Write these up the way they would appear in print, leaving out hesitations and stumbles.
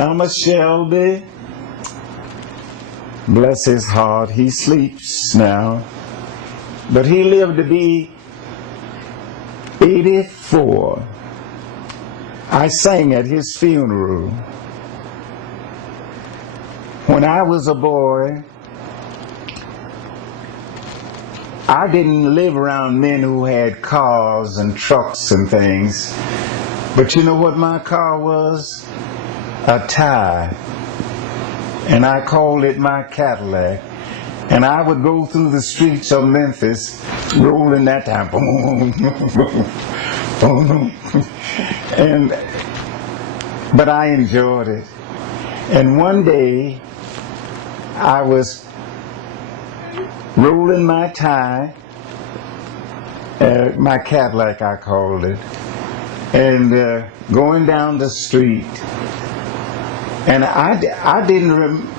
Thomas Shelby, bless his heart, he sleeps now. But he lived to be 84. I sang at his funeral. When I was a boy, I didn't live around men who had cars and trucks and things. But you know what my car was? A tie. And I called it my Cadillac. And I would go through the streets of Memphis rolling that time. Boom, boom, boom. But I enjoyed it. And one day I was rolling my tie, my Cadillac I called it, and going down the street. And I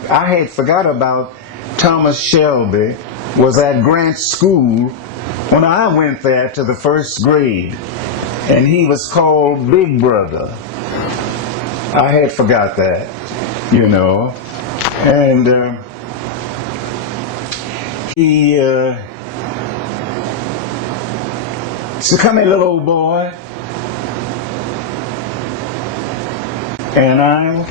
had forgot about Thomas Shelby was at Grant School when I went there to the first grade, and he was called Big Brother. I had forgot that, you know. And he said, "Come here, little old boy." And I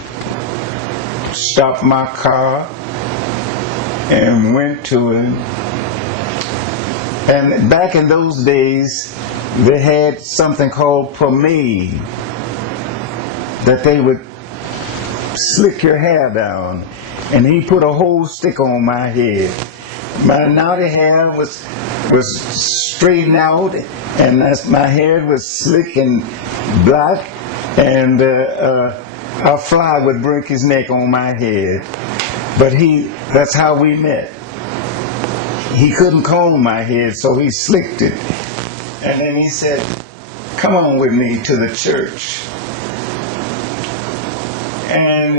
stopped my car and went to him. And back in those days, they had something called pomade that they would slick your hair down. And he put a whole stick on my head. My naughty hair was straightened out, and my hair was slick and black, and a fly would break his neck on my head. But that's how we met. He couldn't comb my head, so he slicked it. And then he said, "Come on with me to the church." And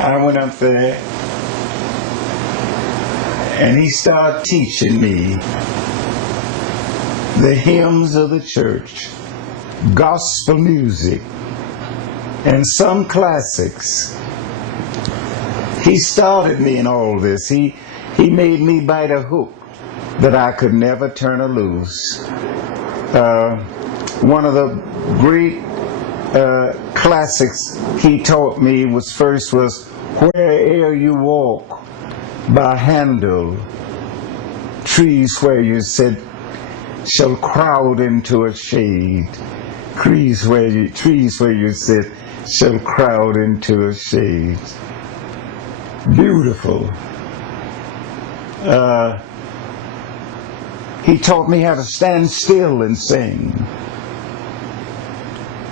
I went up there, and he started teaching me the hymns of the church, gospel music, and some classics. He started me in all this. He made me bite a hook that I could never turn loose. One of the great classics he taught me was "Where'er You Walk" by Handel. Trees where you sit shall crowd into a shade. Trees where you sit shall crowd into a shade. Beautiful. He taught me how to stand still and sing.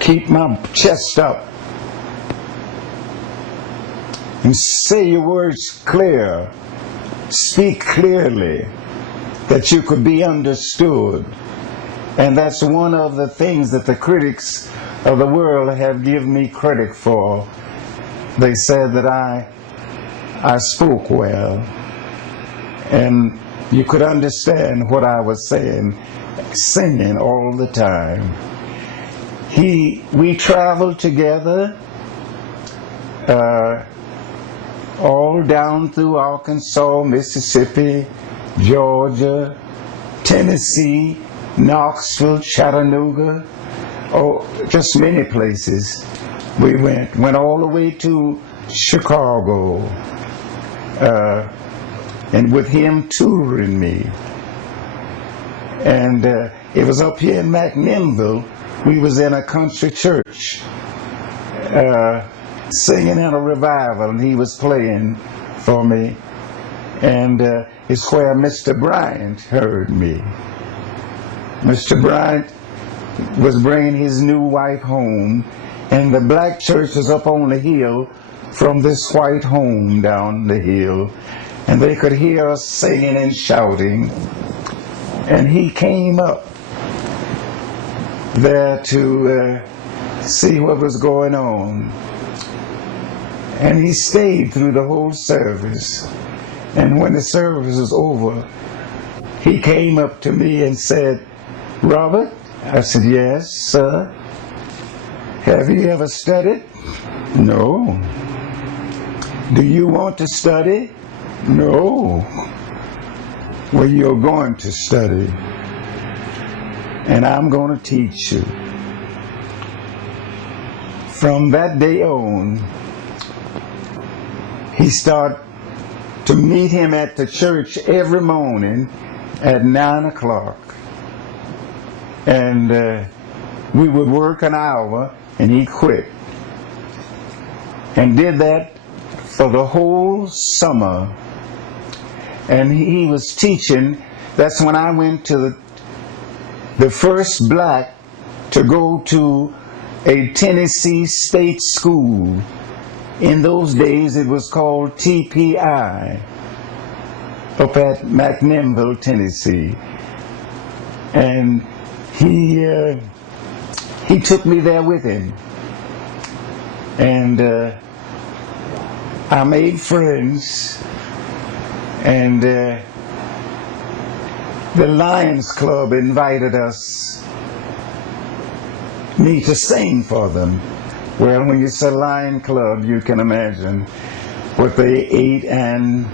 Keep my chest up. And say your words clear. Speak clearly, that you could be understood. And that's one of the things that the critics of the world have given me credit for. They said that I spoke well, and you could understand what I was saying, singing all the time. We traveled together all down through Arkansas, Mississippi, Georgia, Tennessee, Knoxville, Chattanooga, just many places. We went all the way to Chicago, and with him touring me. And it was up here in McMinnville. We was in a country church singing in a revival, and he was playing for me. And it's where Mr. Bryant heard me. Mr. Bryant was bringing his new wife home, and the black church was up on the hill from this white home down the hill, and they could hear us singing and shouting. And he came up there to see what was going on, and he stayed through the whole service. And when the service was over, he came up to me and said, "Robert?" I said, "Yes, sir." "Have you ever studied?" "No." Do you want to study? No. Well, you're going to study. And I'm going to teach you. From that day on, he started to meet him at the church every morning at 9 o'clock. And we would work an hour and he quit. And did that for the whole summer. And he was teaching. That's when I went to the first black to go to a Tennessee state school. In those days it was called TPI, up at McNinnville, Tennessee. And he took me there with him. And I made friends. And the Lions Club invited me to sing for them. Well, when you say Lion Club, you can imagine what they ate and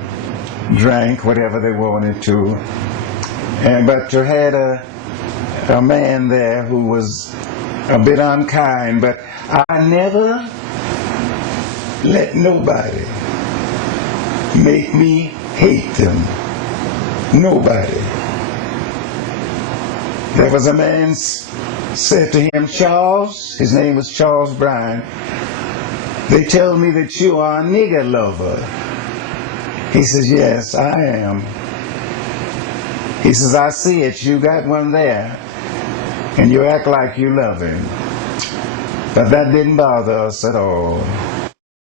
drank, whatever they wanted to. But you had a man there who was a bit unkind, but I never let nobody make me hate them. Nobody. There was a man said to him, Charles, his name was Charles Bryan, they tell me that you are a nigger lover. He says, yes, I am. He says, I see it, you got one there, and you act like you love him. But that didn't bother us at all.